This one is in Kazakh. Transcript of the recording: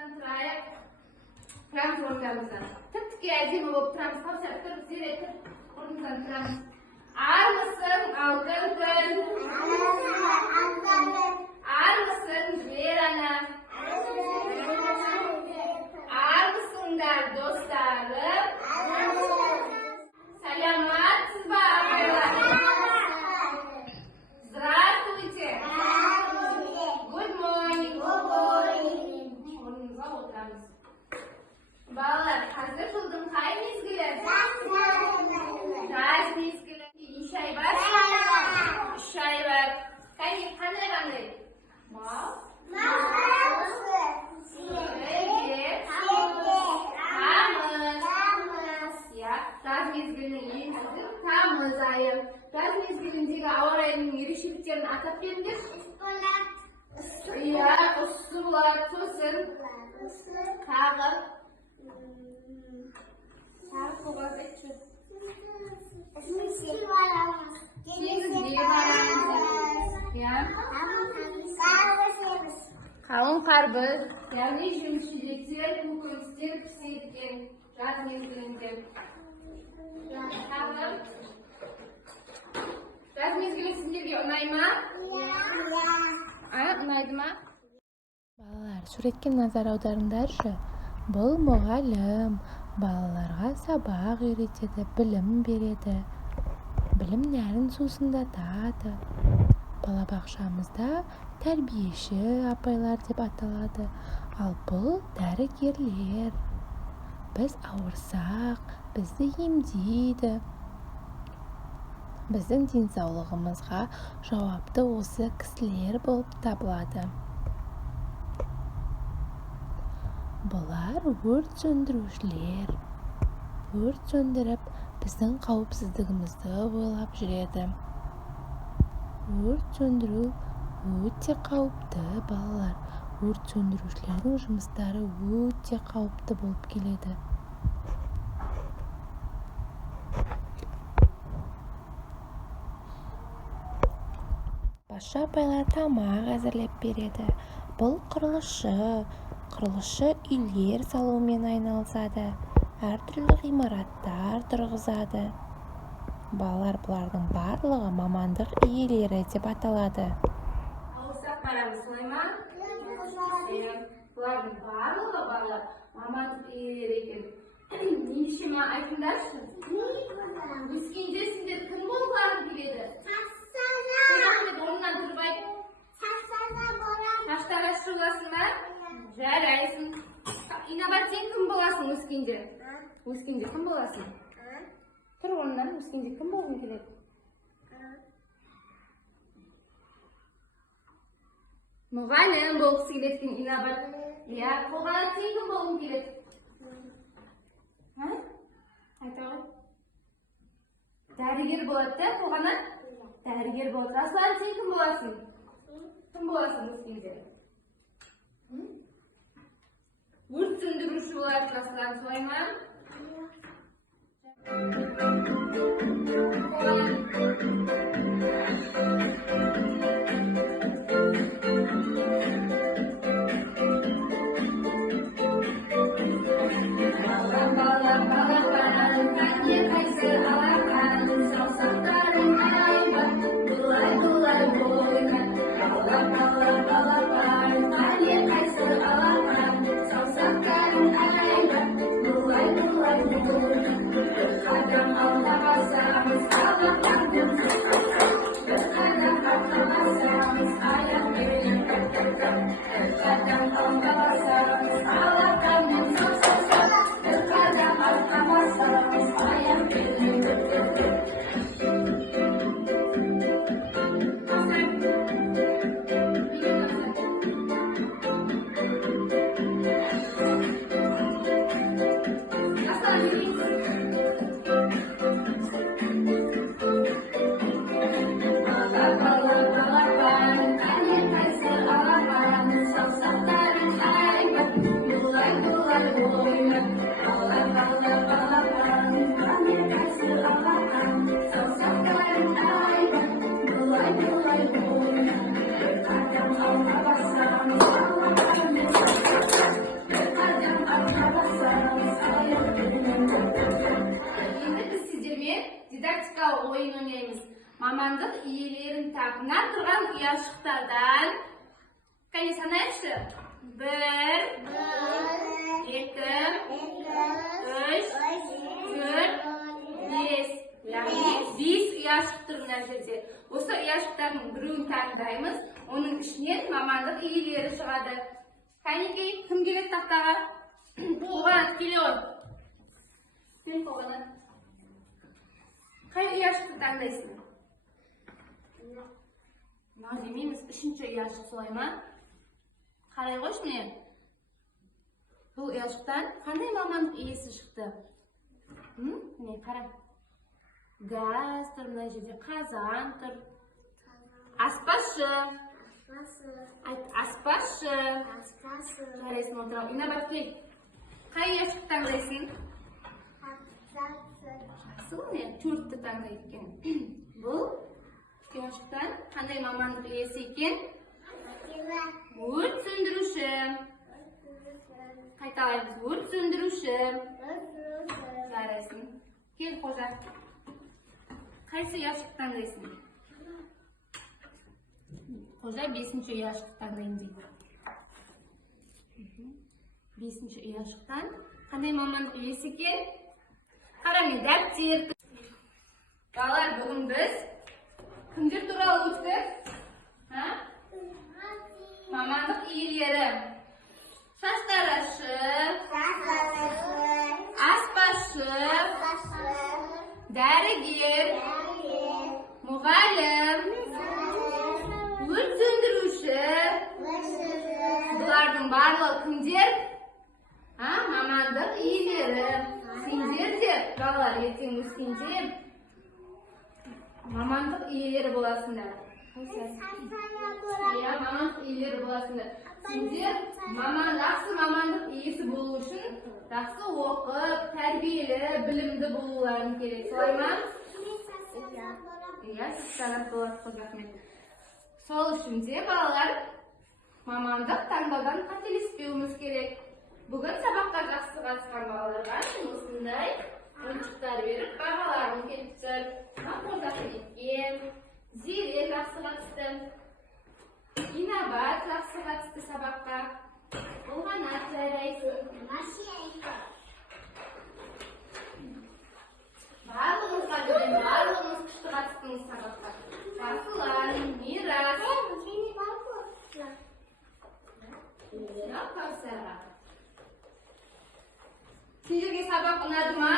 Ornamızdan tıraya Trans ortamızdan. Tıpkı әдемі болып тұрамыз. Қапсап тұрып, сүйретіп, орнымыздан тұрамыз. Армысың, алтын күн? Армысың, жібер ана? Армысыңдар, достарым? Саламатсыз ба, апайлар? Здравствуйте. Good morning. Орнымызға отырамыз. Балалар, қазір жылдың қай мезгілі? Жаз мезгілі. Неше ай бар? 3 ай бар. Қандай? Мал? Жаз мезгілінің ең қызығы тамыз айы. Жаз мезгіліндегі ауа райының ерекшеліктерін атап беріңдерші. Ыссы болады, сосын тағы қалың қарбыз, яғни жеміс-жидектер, көкөністер пісетін жаз мезгілінде. Жаз мезгілі сіздерге ұнай ма? Ұнайды ма? Балалар, суретке назар аударыңдаршы. Бұл мұғалім балаларға сабақ үйретеді, білім береді. Білім нәрін сусындатады. Балабақшамызда тәрбиеші апайлар деп аталады. Ал бұл дәрігерлер. Біз ауырсақ, бізді емдейді. Біздің денсаулығымызға жауапты осы кісілер болып табылады. Бұлар өрт сөндірушілер. Өрт сөндіріп, біздің қауіпсіздігімізді ойлап жүреді. Өрт сөндіру өте қауіпті, балалар. Өрт сөндірушілердің жұмыстары өте қауіпті болып келеді. Басшы апайлар тамақ әзірлеп береді. Бұл құрылысшы үйлер салумен айналысады. Әртүрлі ғимараттар тұрғызады. Балалар бұлардың барлығы мамандық иелері деп аталады. Ауырсақ қарамыз, солай ма? Бұлардың барлығы балалар мамандық иелері екен. Ендеше ма айтыңдаршы? Өскенде сендер кім болғыларың келеді? Орнынан тұрып айт. Шаштараш боласың ба? Жарайсың. Инабат, сен кім боласың өскенде? Өскенде кім боласың? Тұр орнынан, өскенде кім болғың келеді? Мұғалім болғысы келеді Инабат. Қоғанат, сен кім болғың келеді? Айта ғой. Дәрігер болады да, Қоғанат? Дәрігер болады. Аслан, сен кім боласың? Кім боласың өскенде? Өрт сөндіруші боласың, Аслан, солай ма? Kadang Allah basamız, Allah ойын ойнаймыз. Мамандық иелерін тапына тұрған ұяшықтардан. Қане санайықшы? 1, 2, 3, 4, 5. Яғни 5 ұяшық тұр мына жерде. Осы ұяшықтардың біреуін таңдаймыз. Оның ішінен мамандық иелері шығады. Қанекей, кім келеді тақтаға? Қолғанат келе ғой. Сен Қолғанат. Қай ұяшықты таңдайсың? Мына демейміз, 3-ші ұяшық солай ма? Қарай қойшы міне. Бұл ұяшықтан қандай мамандық иесі шықты? Міне қара. Газ тұр, мына жерде қазан тұр. Аспазшы. Айт, аспазшы. Жарайсың отыра. Инабат кел. Қай ұяшықты таңдайсың? Жақсы не? 4-ті таңдайды екен. Бұл ұяшықтан қандай мамандық иесі екен? Өрт сөндіруші. Қайталаймыз, өрт сөндіруші. Жарайсың. Кел, Қожа. Қайсы ұяшықты таңдайсың? Қожа 5-ші ұяшықты таңдайын дейді. 5-ші ұяшықтан қандай мамандық иесі екен? Қараңыз, дәптер. Балалар, бүгін біз кімдер туралы өттік? Мамандық иелері. Шаштарашы, аспазшы, дәрігер, мұғалім, өрт сөндіруші. Бұлардың барлығы кімдер? Мамандық иелері. Сендер де, балалар, ертең өскенде мамандық иелері боласыңдар. Мамандық иелері боласыңдар. Сендер жақсы мамандық иесі болу үшін жақсы оқып, тәрбиелі, білімді болуларың керек. Солай ма? Сол үшін де балалар мамандық таңдаудан қателеспеуіміз керек. Бүгін сабаққа жақсы қатысқан балаларға осындай ойыншықтар беріп бағаларын келіп тұр. Қожа кеткен, Зере жақсы қатысты, Инабат жақсы қатысты сабаққа. Қолғанат жарайсың. Барлығыңыз күшті қатыстыңыз сабаққа. Жасылан, Мирас. Сендерге сабақ ұнады ма?